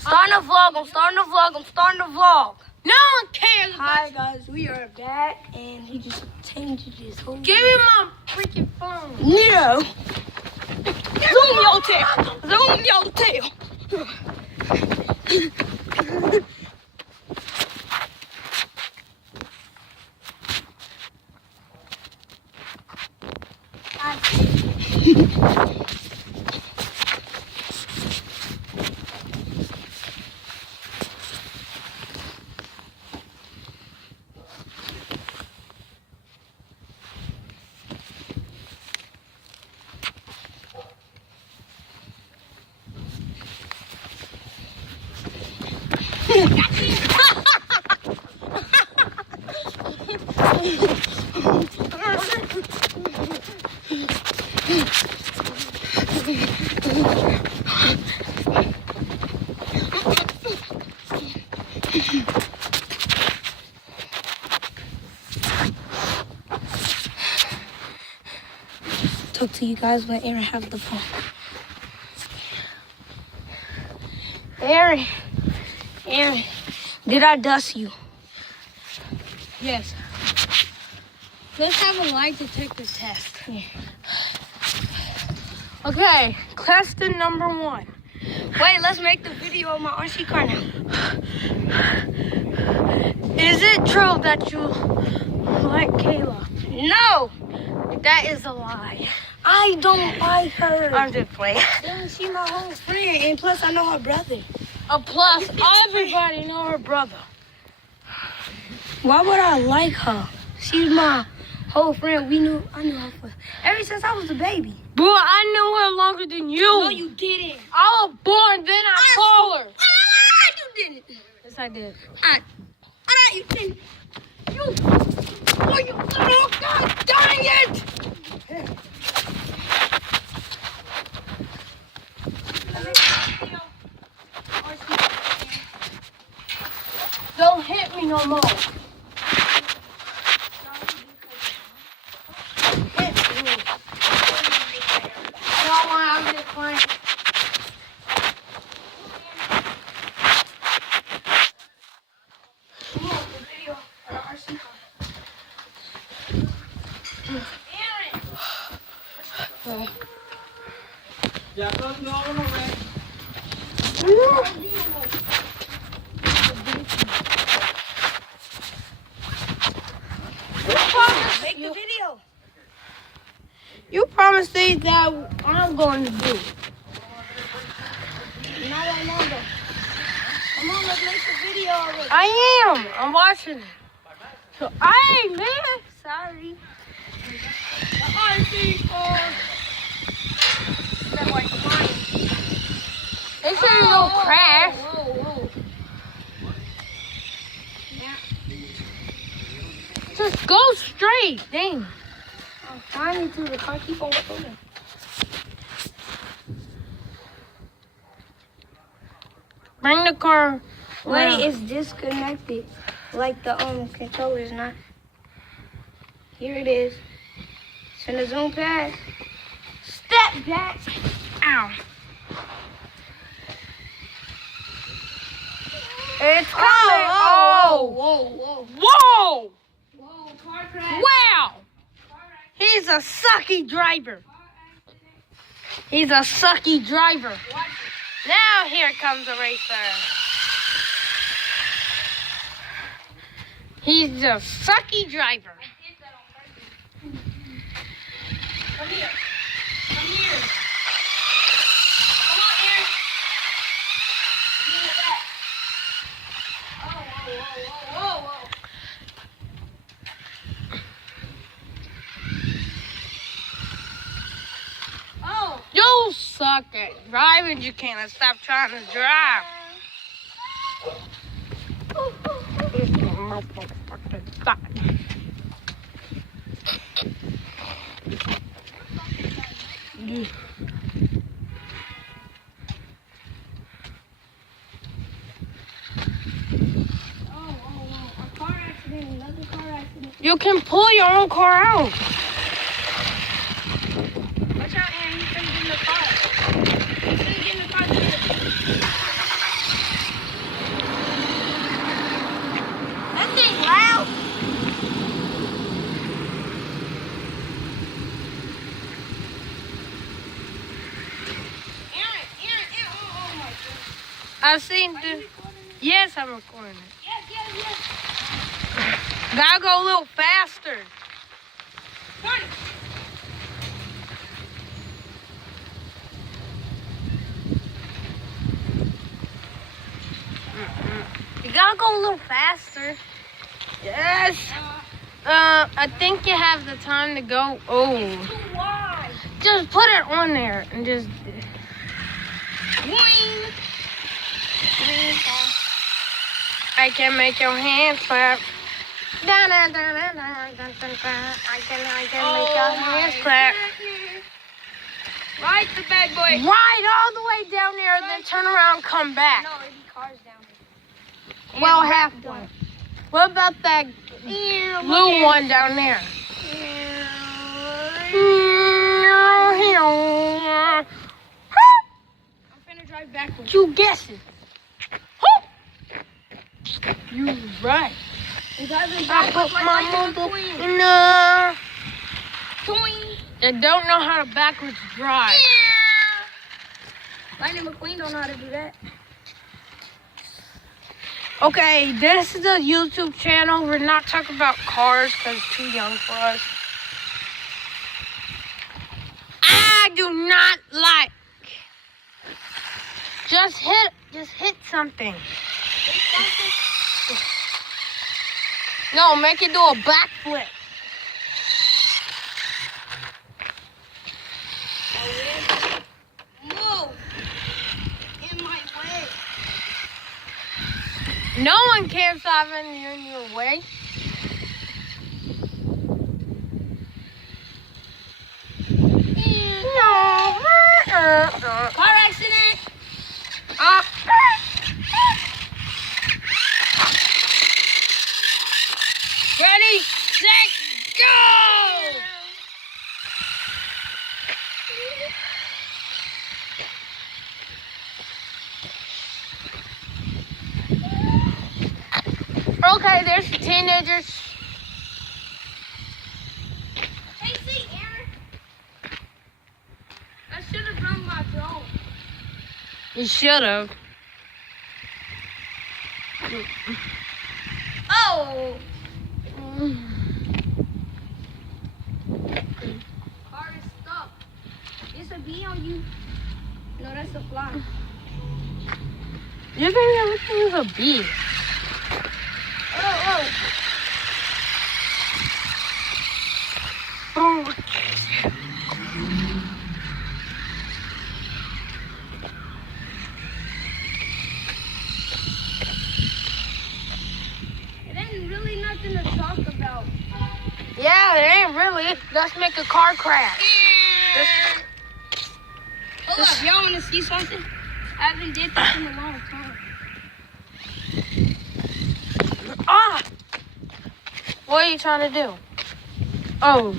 starting the vlog. I'm starting the vlog. No one cares. Hi guys, we are back, and he just changed his whole. Give me my freaking phone. No. Zoom your tail. Talk to you guys when Aaron has the phone. Aaron, did I dust you? Yes. Let's have a lie detector test. Yeah. Okay, question number 1. Wait, let's make the video of my RC car now. Is it true that you like Kayla? No, That is a lie. I don't like her. I'm just playing. Yeah, she's my whole friend, and plus I know her brother. Plus, everybody know her brother. Why would I like her? She's my whole friend. I knew her ever since I was a baby. Bro, I knew her longer than you. No, you didn't. I was born, then I saw her. You didn't. Yes, I did. You didn't. Oh, God dang it! Don't hit me no more. Hit me. No, I'm just playing. Make the video. You promised me that I'm going to do. Not right now, though. Come on, let's make the video already. I am. I'm watching it. So, hey, man. Sorry. They said you don't crash. Whoa. Just go straight. Dang. I'm trying to. The car keep on going. Bring the car. Wait, it's disconnected. Like the controller's not. Here it is. It's in the zoom pad. Step back. Ow. It's coming. Whoa. Whoa, car crash. Wow. He's a sucky driver. Now here comes a racer. He's a sucky driver. Come here. Come on, Aaron. Give me that. Whoa. Oh. You suck at driving. You can't stop trying to drive. Stop. A car accident, another car accident. You can pull your own car out. Watch out, Aaron. He's gonna get in the car. He's gonna get in the car. I've seen Are you the. recording it? Yes, I'm recording it. Yes. Gotta go a little faster. Turn it. You gotta go a little faster. Yes. I think you have the time to go. Oh. Too wide. Just put it on there and just. Boing. I can make your hands clap. I can make your hands clap. Right, the bad boy. Right all the way down there, then turn around and come back. No, it'd be cars down there. Well, And halfway. What about that Yeah, blue one down there? I'm finna drive backwards. You guess it. You right. I'm driving I backwards put like my Lightning mobile McQueen. in the. Toing. I don't know how to backwards drive. Lightning McQueen don't know how to do that. Okay, this is a YouTube channel. We're not talking about cars because it's too young for us. I do not like. Just hit something. No, make it do a backflip. Move. In my way. No one cares having you in your way. Car accident. Ready, set, go! Okay, there's the teenagers. Hey, see, Aaron. I should have brought my drone. You should have. Oh. Car is stuck. It's a bee on you. No, that's a fly. You think everything is a bee? Oh. Oh. It ain't really nothing to talk about. Yeah, it ain't really. Let's make a car crash. Hold up, y'all want to see something? I haven't did this in a long time. Ah! What are you trying to do? Oh.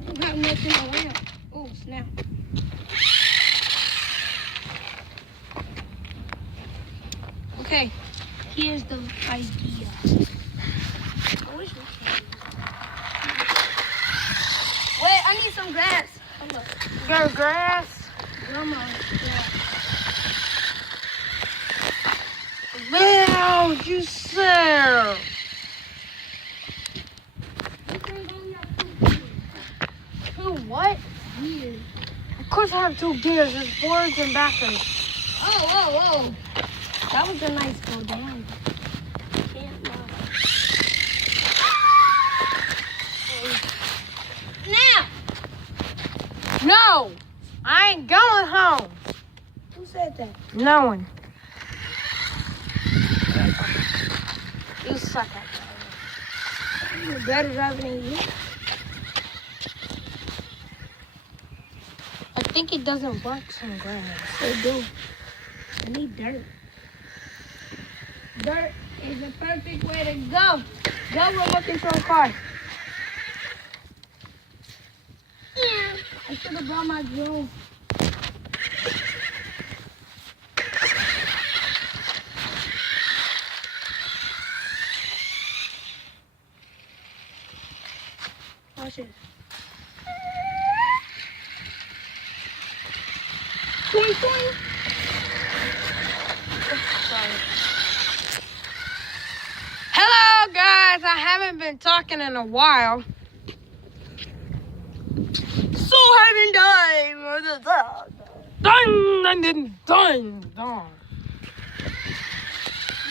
I don't have nothing around. Oh, snap. Okay, here's the idea. I wish we can. Wait, I need some grass. Hold up. Go grass. Grandma. Wow, you sir. Two what? Gears. Of course I have 2 gears. There's forwards and backwards. Oh. That was a nice go down. Can't lie. Now! No! I ain't going home. Who said that? No one. You suck at driving. You're better driving than you. I think it doesn't work some grass. They do. I need dirt. Dirt is the perfect way to go. Go remote control car. I should have brought my drone. Watch this. Twing, twing. Hello, guys. I haven't been talking in a while. So haven't done. Done.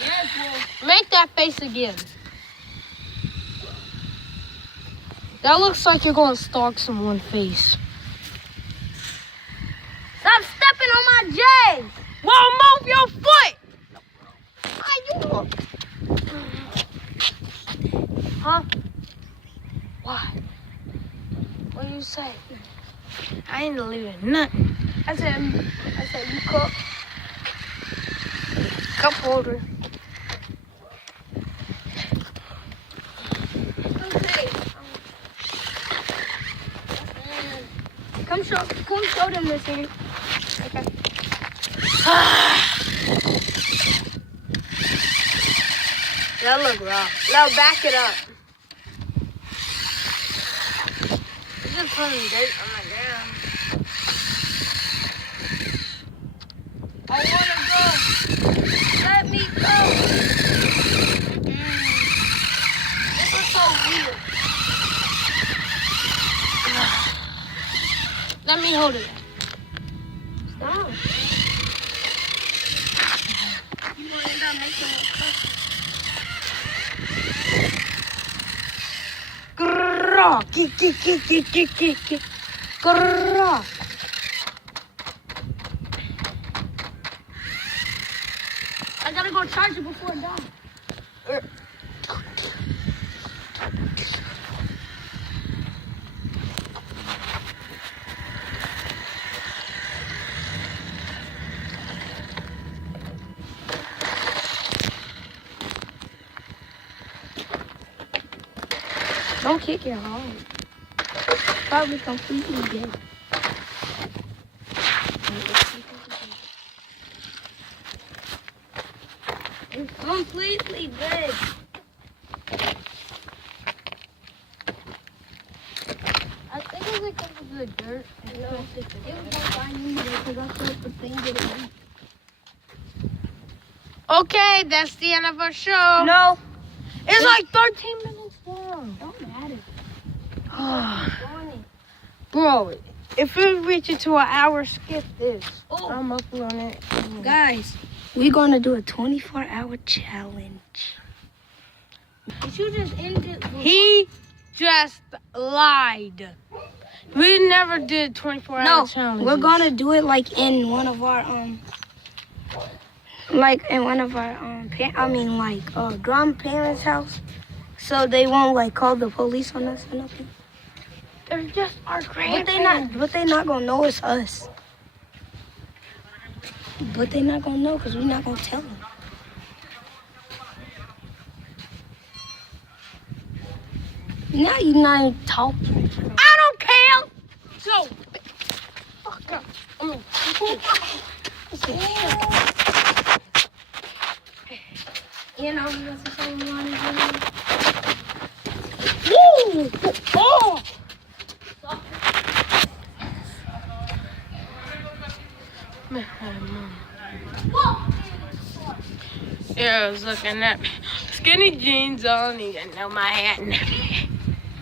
Yes, well. Make that face again. That looks like you're going to stalk someone's face. Stop stepping on my J's. Well, move your foot. How you look? Huh? What? What do you say? I ain't leaving nothing. I said you cook. Cup holder. Come show them this here. Okay. That look rough. Now back it up. Just putting dirt on my ground. I wanna go. Let me go. This was so weird. Let me hold it. Stop. You wanna end up making it cut. Grrrr. Grrrr. I gotta go charge it before it dies. Don't kick it hard. Probably completely dead. It's completely dead. I think it's because of the dirt. It was more fine because I thought the thing didn't. Okay, that's the end of our show. No. It's like 13 minutes long. Don't matter. Bro, if it reaches to an hour, skip this. Oh. I'm up on it. Guys, we're gonna do a 24-hour challenge. Did you just end it? He just lied. We never did 24-hour No, challenges. we're gonna do it like in one of our grandparents' house, so they won't like call the police on us or nothing. They're just our But grandparents. they not gonna know it's us. But they not gonna know because we're not gonna tell them. Now you're not even talking. I don't care. So, fuck up. I mean, You know, that's the same one as woo! Oh! Yeah, I was looking at skinny jeans on, you know my hat.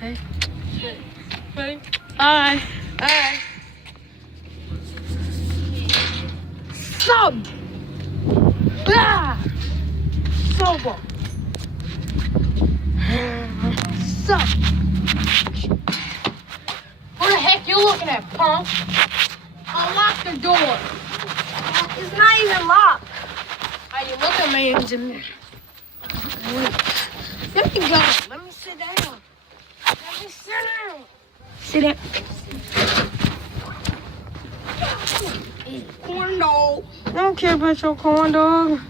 Hey. Hey. Hi. Hi. Sub. Blah. Sober. Sub. What the heck you looking at, punk? Unlock the door. It's not even locked. How you look at me, Jimmy? Let me go. Let me sit down. Let me sit down. Sit down. Corn dog. I don't care about your corn dog.